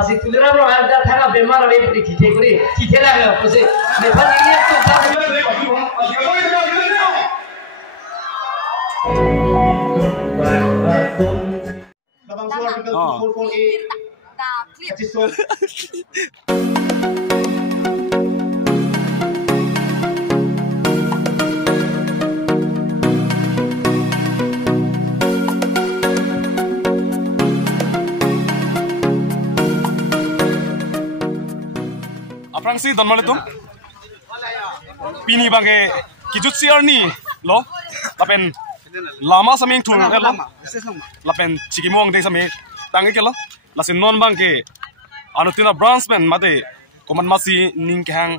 Asik tulira bro ada thanga bemar re puri thite kuri thite lage pose nepal ini to Aprangsi don male tum pini bange kijut siar ni lo lapen lama saming tur lo lapen chikimong ding sami tangi ke lo lasin non bange anutina branchman mate koman masi ning khang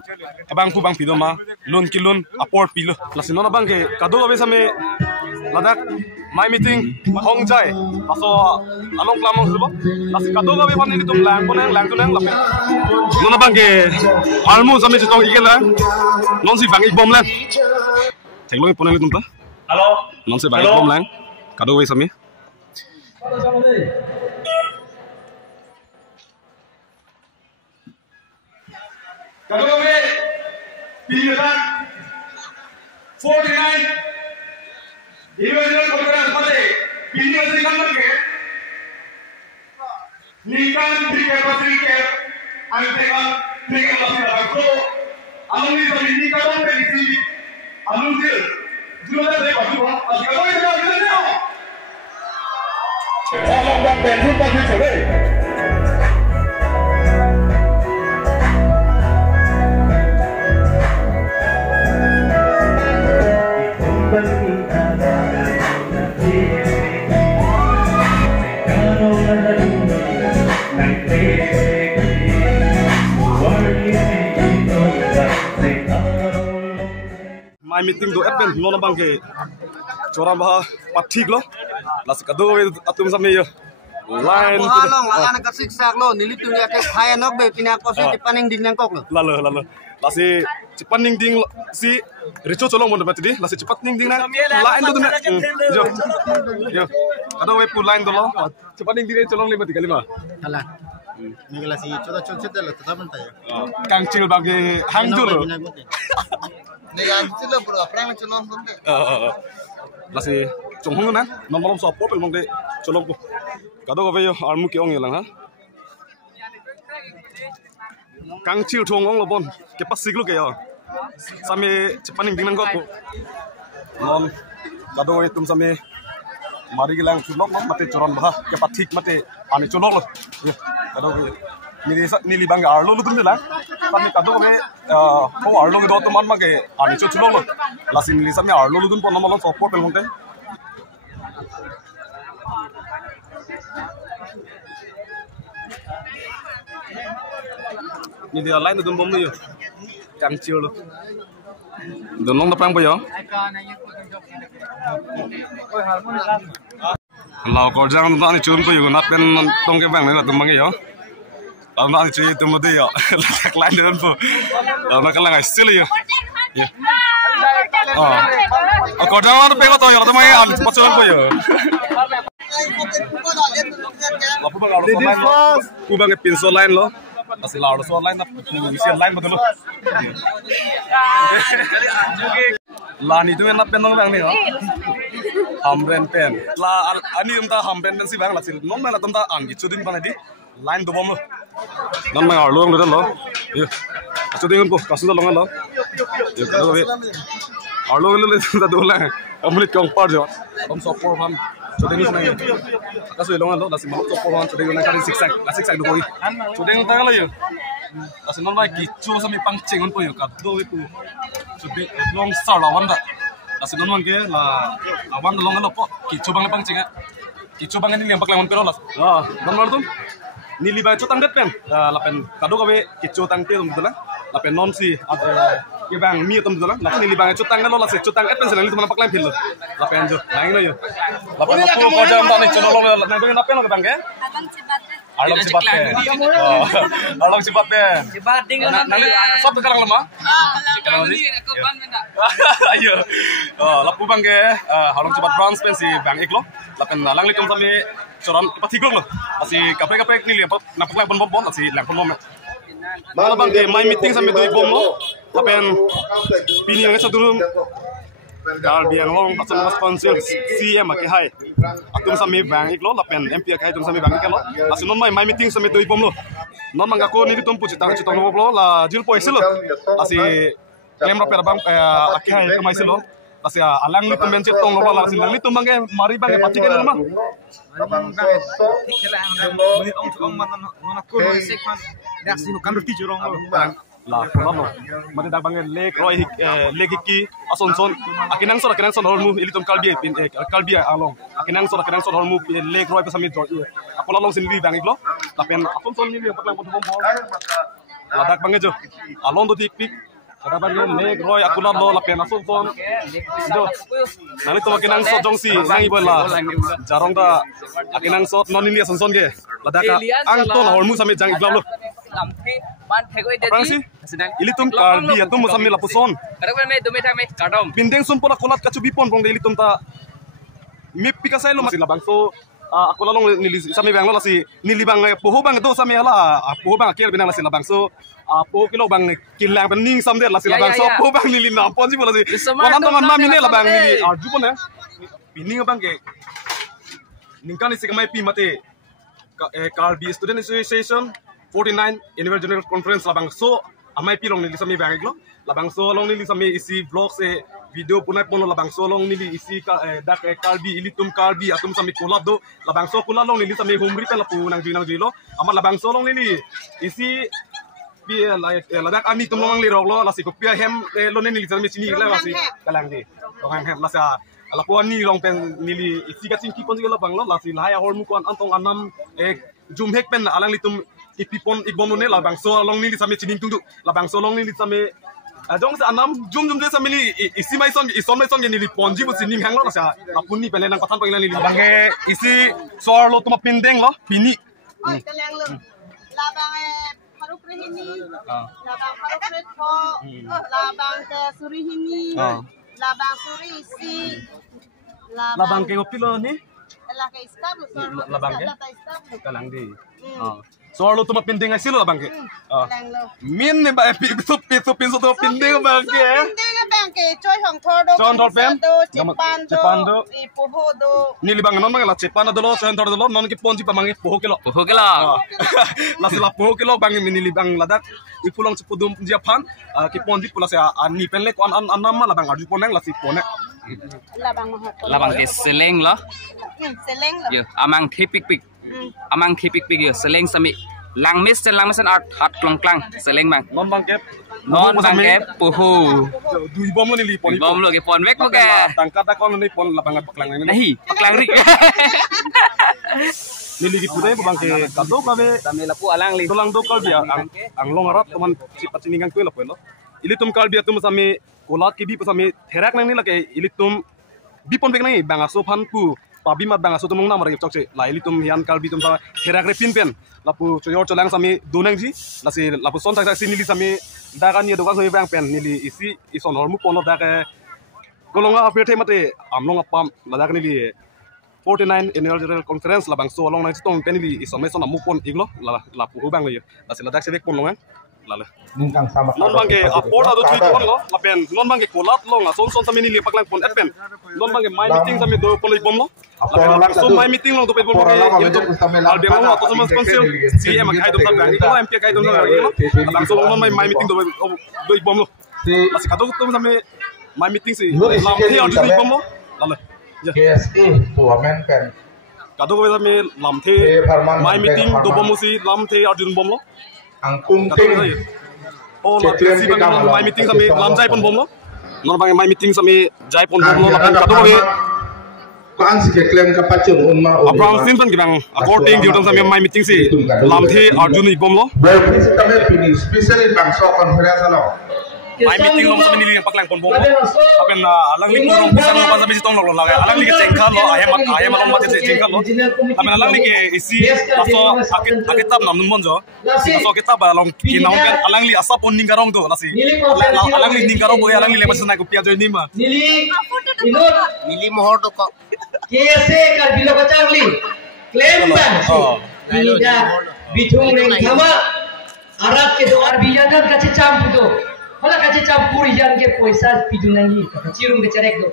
abang pu bang pidoma lon kilon apor pilo lasin non bange kado abe sami ladak my meeting hong jai aso along klamong subo lasi kado abe pan ini tum lang tu lang lapen non bange almu sami chitong igela non si bang ibom lan thengloi ponang tum ta halo non si bang ibom lang kado abe sami kado abe pilihan 49 individual conference मध्ये pilihan sekamake nikan dikapasike antekan dengan masih aku alumni dari nikah dari sini alumni juga dari Papua masih kau itu ada di sana kalau dah pensiun pasti cerai my meeting do advent non bange choram bah pathik lo las kado atum sami yo line long lana ka siksak lo nilitung ya ke khaya nok be pina ko si paning ding nang kok lo lalo lasi cipaning ding si richo cholong mon bat di lasi cipaning ding na line do yo kado we pu line do lo cipaning ding cholong le bat kali ma ala nigala si choda chot la ta ban ta ya kangchil bage hangdul nega chilo bro aprang cholong sunde lasi chonghong na nomolom so popel mongde cholong po kado go yo armu ki ong yelang ha kangchil thongong lo bon ke pasik lu ke yo sami cipaning ding nang ko non kado we tum sami mari gilang chulok mate choron bah ke pathik mate ani cholok lo kado go nili bang arlo lu tum la sami kado go ko arlo do tum man ma ke ani cholok lo lasin li sami arlo lu tum pon nomolom so popel mongde ni dia lain dun bom ni yo kang chiu lo dun long tapang pa yo lao ko jang na ni chun ko yo na pen tong ke bang na tum mang yo al na ni chi tum de yo lak lain dun po na ka lang ai still yo ye ko jang na pe ko to yo ta mai al pa chon po yo lapu bang al ku bang pin so line lo masih lalu soal lain tapi isi lain betul loh. Lah ni tu yang nak penong bang ni oh. Hamren pen. Lah ani umta hamren pen si bang lah sih. Non mana umta anggi cudin bang di lain tu bom loh. Non mana arlo yang lo. Yo. Cudin pun kasus tu longan lo. Yo kalau we arlo lo le tu dah dolang. Amulit kong par jo. Om sopor ham. Cudin ni senang. Kasus longan lo. Nasi malu sopor ham. Cudin ni kali siksak. Siksak tu koi. Cudin tak lo yo. Nasi non lagi kicu sami pangcing on po yo. Kado itu. Cudin long star lawan dah. Nasi non man ke lah lawan longan lo po. Kicu bang pangcing ya. Kicu bang ini yang bakal lawan pero lah. Ah, non malu tu. Nili bang cutang det pen. Lapen kado kawe kicu tang te betul lah. Lapen non si ada ke bang mi betul lah. Lapen nili bang cutang kan lo lah cutang et pen selang itu mana pakai pil lo. Lapen jo, lain lo yo. Lapen aku kau jam balik colo lo. Nah itu yang apa lo bang ke? Arlong cipat pe. Arlong cipat pe. Cipat ding lah. Nanti sob sekarang lemah. Kalau ni aku ban benda. Ayo. Lapu bang ke arlong cipat bronze pen si bang ik lo. lapen alang li tum sami coran pathiklo lo asi kapre ni li napaklang pon bom asi lang pon bom malah bang ke mai meeting sami doi bom lo lapen pini yang sadulum kal biang long asan sponsor CM ke hai atum sami bang iklo lapen MP ke hai tum sami bang iklo asi non mai meeting sami doi bom lo non manga ko ni tum puci tang citong lo la jil po isilo asi kamera per bang ke hai ke mai silo asi alang ni tum bencit tong lo la asi lang ni tum bang mari bang pati ke nama lah kalau mati dak bangen lek roy lek iki ason son akinang son hormu ilitum kalbi along akinang son hormu lek roy pesami dor aku long sini bang iglo tapi ason son ni patlang pot bom lah dak bangen jo along do tik tik ada bangen lek roy aku lo lapen ason son jo nali to akinang so jongsi nang ibola jarong da akinang so non ini ason son ge ladak ang to hormu sami jang iglo lo Prangsi, ilitum kalbi atum musam nila puson. Bindeng sumpora kolat kacubipon pong ilitum ta mip pikasay lo masila bang so ako lalong nili sami bang lo lasi nili bang puho bang do sami ala puho bang akel binang lasi labang so puho kilo bang kilang pening samde lasi labang so puho bang nili nampon si bola si wanan to man mami ne labang nili arjupon ya pining bang ke ningkan isi kamay pi mate kalbi student association 49 annual general conference labang so amai pilong nili sami bang iglo labang so long nili sami isi vlog se video punai pono labang so long nili isi dak kalbi ilitum kalbi atum sami kulab do labang so kulab long nili sami humri pe lapu nang jilo amal labang so long nili isi pi ladak ami tum long lirok lo lasi ko pia hem lo nili sami sini la lasi kalang di long hem lasa alapuan ni long pen nili isi ka cingki pon labang lo lasi lahaya hormu kon antong anam jum hek pen alang litum ipipon igbomo ne labang so long nili sami chining tungdu labang so long nili sami jong sa anam jum de sami ni isi mai song ison mai song ni ponji bu sining hang lo sa apuni pele nang patan pang ni labang isi sor lo tuma pindeng lo pini oi kaleng lo labang paruk rehini labang paruk retho labang ke surihini labang suri isi labang ke opilo ni la ke istablo labang ke kalang di soal lo tuma pindeng asilo labang ke min ne ba piso to pindeng bang ke pindeng bang ke choi hong thodo chon dol pen cepan do ipoho do ni libang non mang la cepan do lo chon dol lo non ke ponji pa mangi poho kilo la sila poho kilo bang min libang ladak ipulong cepudum japan ke ponji pula sa ani penle ko an nama labang adu ponang la si ponek labang ke seleng lo yo amang khipik pik yo seleng sami langmis art klong seleng bang non bang ke puhu du ibom lo ni li pon bom lo ke pon mek mo ke tangkat ta kon ni pon labang paklang ni nahi paklang ri ni li pudai bang ke kado kabe dami lapu alang li tulang do kal dia ang long arat teman cipat siningang ko lo ilitum kal dia tum sami kolat ki bi sami therak nang ni lake ilitum bipon bek nang bang aso phan pu pabi mat bang aso tumong na mari chok che la ilitum hian kal bi tum sa therak re pin pen lapu choyor cholang sami dunang ji lasi lapu son tak sinili sami dakan ni dokan so bang pen nili isi ison hormu pono dak kolonga apethe mate amlong apam ladak nili 49 annual general conference labang so long nang tong penili ison meson amu pon iglo la pu bang le lasi ladak sebek pon longan lala non bangke aport ado tweet kon lo lapen non bangke kolat lo nga son sami ni lipak lang pon epen non bangke my meeting sami do pon bom lo so my meeting lo do pon bom itu albem lo to sama sponsor CM kai do sa bang ko MP kai do na labang so non my meeting do bom lo lasi kado to sami my meeting si lam thi ado bom lo lala KSA Puamen pen kado ko sami lam thi my meeting do bom si lam thi ado bom lo angkung ting oh si bang my meeting sami lam jai pon bom lo non bang my meeting sami jai pon bom lo lapen kado ko ang si klem ka pachun unma Abraham Simpson gibang according to sami my meeting si lam thi arjun ibom lo especially bang so conference lo my meeting long sami nili paklang pon bom apen alang li porong pisang lo sami sitong lo la alang li ke cengkal lo ayam long mate cengkal lo apen alang li ke isi aso akitab nam monjo aso kitab long kinaon kan alang li asap on ninggarong do lasi alang li ninggarong boy alang li lemas na ko pia joy nima nili mohor do ko KSA kar bilo ko changli claim bang ini dah bitung ring sama Arab ke do Arbiyan kace champu do hola kace champu yan ke poisa pidunangi cirum ke cerek do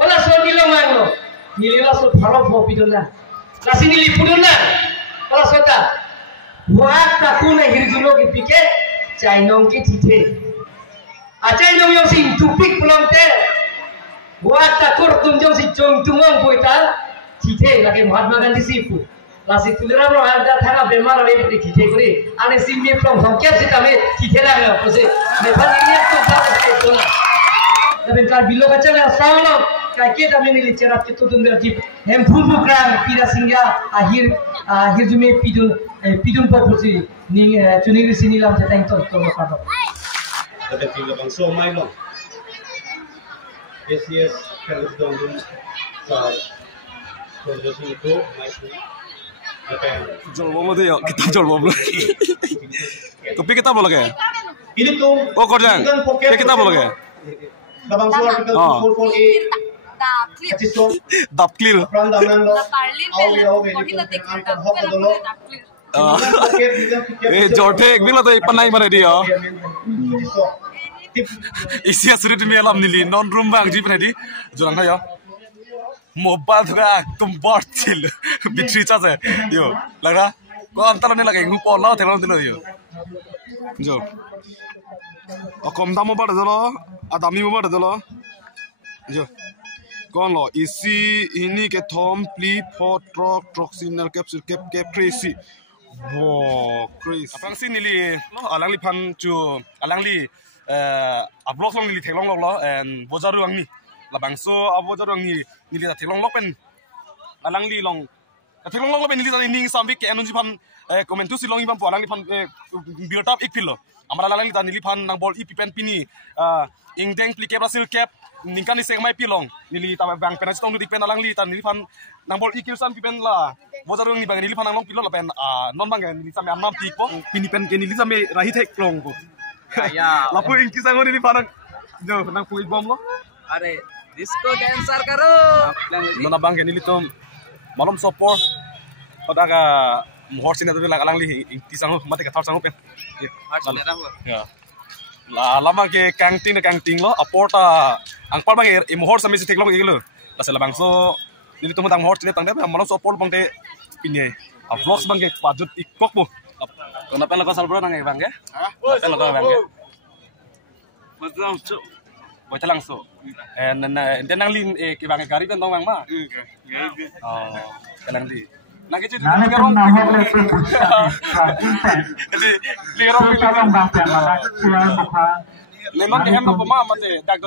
hola so nilo manglo nilila so pharo pho piduna lasi nili puduna hola sota wa ta kuna hirjulo ke pike chainong ke thithe achainong yo sing tupik pulongte wa ta kur tum jong si chong tungong poita thithe lage Mahatma Gandhi sipu lasi tulera no ada thana bemar re thithe kore ane simbe plong hongke se tame thithe lage pose me phani to ta ko na Daben kar bilo ka changa sawlo kai ke tame ni cerap ke to dunga dip hem phumbu kran pira singa ahir jume pidun popusi ning chuniri sinilam jata to ka do Dapat juga bang so mai lo. Yes kalau dong sa produksi itu mai tu. Apa? Jual bom tu ya, kita jual bom lagi. Kopi kita boleh ke? Ini tuh. Oh korang, kita boleh ke? Dabang so artikel 44A. Dap clear. Perandangan lo. Awi angkat hok dulu. Jorte, bila tu ipan mana dia? Isi asuri tu melam nili non room bang jeep nadi. Jorang ya. Mobile tu kan tumbart cil. Battery charge है. Yo, लगा? को अंतर नहीं लगे. इंगु पॉल लाओ तेरा अंतर यो. जो. और कम दाम मॉबाइल दलो. आदामी मॉबाइल दलो. जो. कौन लो? इसी इन्हीं के थॉम plea for truck signal cap cracy. Wow, Chris. Apang sih nili, alang li pan cu, alang li ablok long nili teklong lo, and bojaru ang ni, labang so abojaru ang ni nili ta teklong lo pen, alang li long, teklong lo pen nili ta ning sambil ke anunci pan komentu si long iban po alang li pan build up ikpil lo, amara alang li ta nili pan nang bol ipipen pini, ingdeng pli ke Brasil cap, ningkan ni segmai pilong, nili ta bang penasi tong di pen alang li ta nili pan nang bol ikil san pipen la. Bojaru ni bang nili pan nang pilot pen non bang nili sampai amam tipo pini pen ke nili sampai rahi tek klong ko Ya. Lapu inki sango nili pan jo nang pui bom lo Are disco dancer karo. nona bang ke nili tom malom support pada ka mohor sini tu alang li inki sango mate ka thar sango pen ya la lama ke kangting lo aporta angpal bang e mohor sami si tek lo igelo la sela bang so nili tom tang mohor sini tang de malom support bang te pinye a vlogs bang ke pajut ikok bo kona pen lo salbro nang bang ke pen lo bang ke betul so boy telang so and nang lin ke bang gari pen dong bang ma oh telang di nang ke jadi ligerong jadi ligerong memang ke hem apa ma mate dak do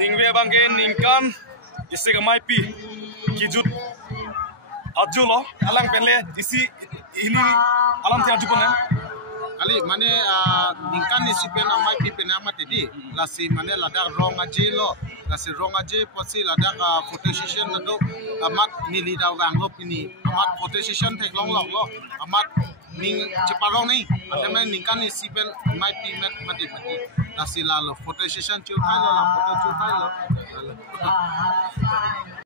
ningwe bang ke ningkan isi ke mai pi kijut ajulo alang penle isi ini alam ti aju pun kali mane ningkan isi pen amai pi pen amat di lasi mane lada rong aje lo lasi rong aje posi lada photo session nado amat nili da wang lo ini amat photo session tek long lo amat ning ceparong ni atame ningkan isi pen amai pi met mati lasi la lo photo session chu hai lo la photo chu hai lo